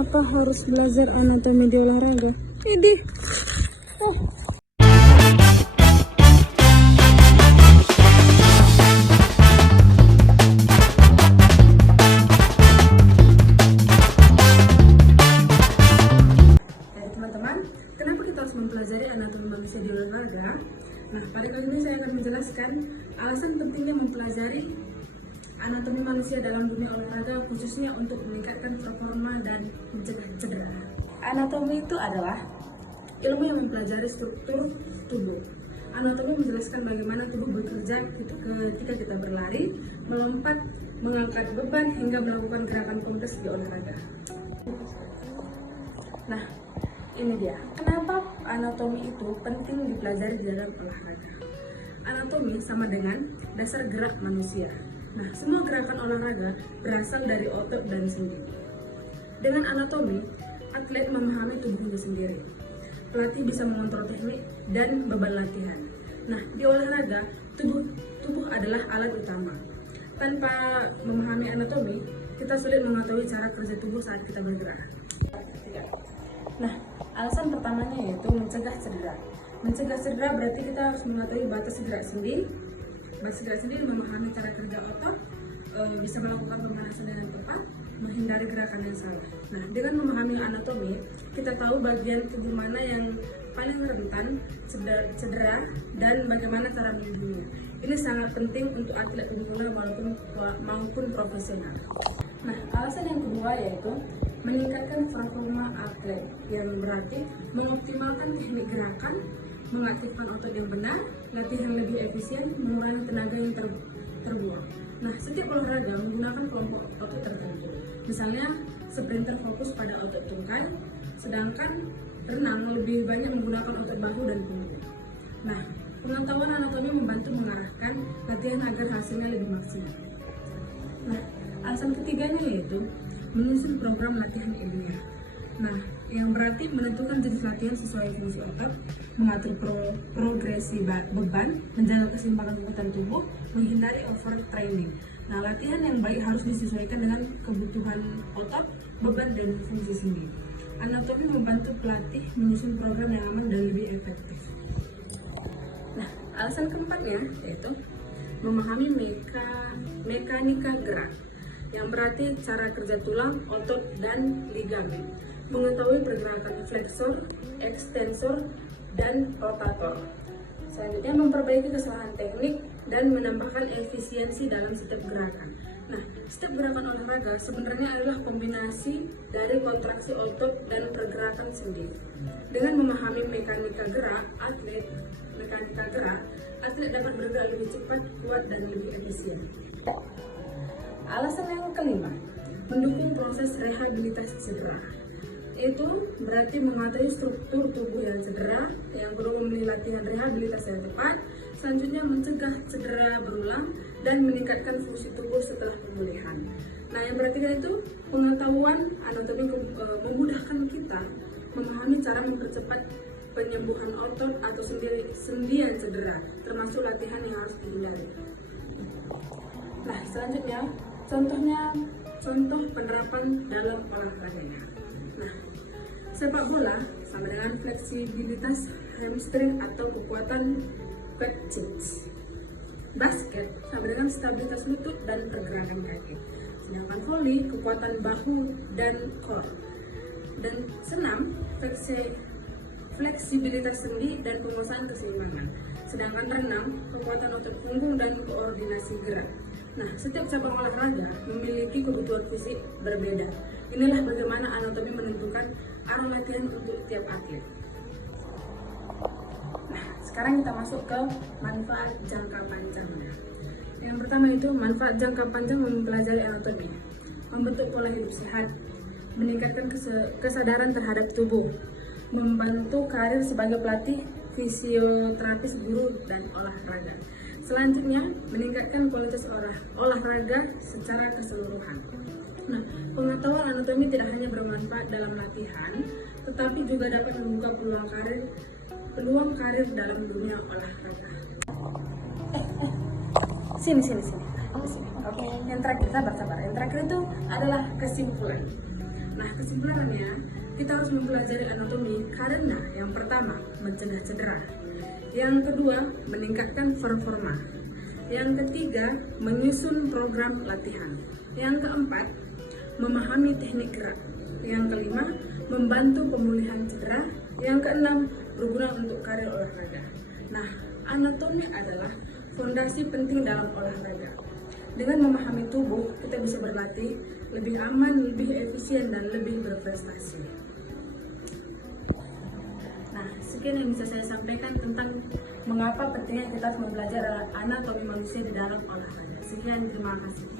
Kenapa harus belajar anatomi di olahraga? Ini. Jadi teman-teman, kenapa kita harus mempelajari anatomi manusia di olahraga? Nah, pada kali ini saya akan menjelaskan alasan pentingnya mempelajari anatomi manusia dalam dunia olahraga, khususnya untuk meningkatkan performa dan mencegah cedera. Anatomi itu adalah ilmu yang mempelajari struktur tubuh. Anatomi menjelaskan bagaimana tubuh bekerja ketika kita berlari, melompat, mengangkat beban, hingga melakukan gerakan kompleks di olahraga. Nah, ini dia, kenapa anatomi itu penting dipelajari di dalam olahraga. Anatomi sama dengan dasar gerak manusia. Nah, semua gerakan olahraga berasal dari otot dan sendi. Dengan anatomi, atlet memahami tubuhnya sendiri. Pelatih bisa mengontrol teknik dan beban latihan. Nah, di olahraga, tubuh adalah alat utama. Tanpa memahami anatomi, kita sulit mengetahui cara kerja tubuh saat kita bergerak. Nah, alasan pertamanya yaitu mencegah cedera. Mencegah cedera berarti kita harus mengetahui batas gerak sendi. Batas gerak sendi memahami cara kerja otot, bisa melakukan pemanasan dengan tepat, menghindari gerakan yang salah. Nah, dengan memahami anatomi, kita tahu bagian tubuh mana yang paling rentan cedera dan bagaimana cara melindunginya. Ini sangat penting untuk atlet pemula maupun profesional. Nah, alasan yang kedua yaitu meningkatkan performa atlet, yang berarti mengoptimalkan teknik gerakan, mengaktifkan otot yang benar, latihan lebih efisien, mengurangi tenaga yang terbuang. Nah, setiap olahraga menggunakan kelompok otot tertentu. Misalnya, sprinter fokus pada otot tungkai, sedangkan renang lebih banyak menggunakan otot bahu dan punggung. Nah, pengetahuan anatomi membantu mengarahkan latihan agar hasilnya lebih maksimal. Nah, alasan ketiganya yaitu menyusun program latihan ilmiah. Nah, yang berarti menentukan jenis latihan sesuai fungsi otot, mengatur progresi beban, menjaga keseimbangan kekuatan tubuh, menghindari overtraining. Nah, latihan yang baik harus disesuaikan dengan kebutuhan otot, beban, dan fungsi sendi. Anatomi membantu pelatih menyusun program yang aman dan lebih efektif. Nah, alasan keempatnya yaitu memahami mekanika gerak, yang berarti cara kerja tulang, otot, dan ligamen. Mengetahui pergerakan fleksor, ekstensor, dan rotator. Selanjutnya, memperbaiki kesalahan teknik dan menambahkan efisiensi dalam setiap gerakan. Nah, setiap gerakan olahraga sebenarnya adalah kombinasi dari kontraksi otot dan pergerakan sendi. Dengan memahami mekanika gerak, atlet dapat bergerak lebih cepat, kuat, dan lebih efisien. Alasan yang kelima, mendukung proses rehabilitasi cedera. Itu berarti mengetahui struktur tubuh yang cedera, yang kedua memilih latihan rehabilitasi yang tepat, selanjutnya mencegah cedera berulang, dan meningkatkan fungsi tubuh setelah pemulihan. Nah, yang berarti itu pengetahuan anatomi memudahkan kita memahami cara mempercepat penyembuhan otot atau sendi yang cedera, termasuk latihan yang harus dihindari. Nah, selanjutnya contoh penerapan dalam olahraganya. Nah, sepak bola sama dengan fleksibilitas hamstring atau kekuatan quadriceps. Basket sama dengan stabilitas lutut dan pergerakan kaki. Sedangkan volley kekuatan bahu dan core. Dan senam fleksibilitas sendi dan penguasaan keseimbangan. Sedangkan renang kekuatan otot punggung dan koordinasi gerak. Nah, setiap cabang olahraga memiliki kebutuhan fisik berbeda. Inilah bagaimana anatomi menentukan arah latihan untuk tiap atlet. Nah, sekarang kita masuk ke manfaat jangka panjangnya. Yang pertama itu manfaat jangka panjang mempelajari anatomi, membentuk pola hidup sehat, meningkatkan kesadaran terhadap tubuh, membantu karir sebagai pelatih, fisioterapis, guru, dan olahraga. Selanjutnya, meningkatkan kualitas olahraga secara keseluruhan. Nah, pengetahuan anatomi tidak hanya bermanfaat dalam latihan, tetapi juga dapat membuka peluang karir dalam dunia olahraga. Sini. Oke, yang terakhir, sabar. Yang terakhir itu adalah kesimpulan. Nah, kesimpulannya, kita harus mempelajari anatomi karena yang pertama, mencegah cedera. Yang kedua, meningkatkan performa. Yang ketiga, menyusun program latihan. Yang keempat, memahami teknik gerak. Yang kelima, membantu pemulihan cedera. Yang keenam, berguna untuk karir olahraga. Nah, anatomi adalah fondasi penting dalam olahraga. Dengan memahami tubuh, kita bisa berlatih lebih aman, lebih efisien, dan lebih berprestasi. Nah, sekian yang bisa saya sampaikan tentang mengapa pentingnya kita harus belajar anatomi manusia di dalam olahraga. Sekian, terima kasih.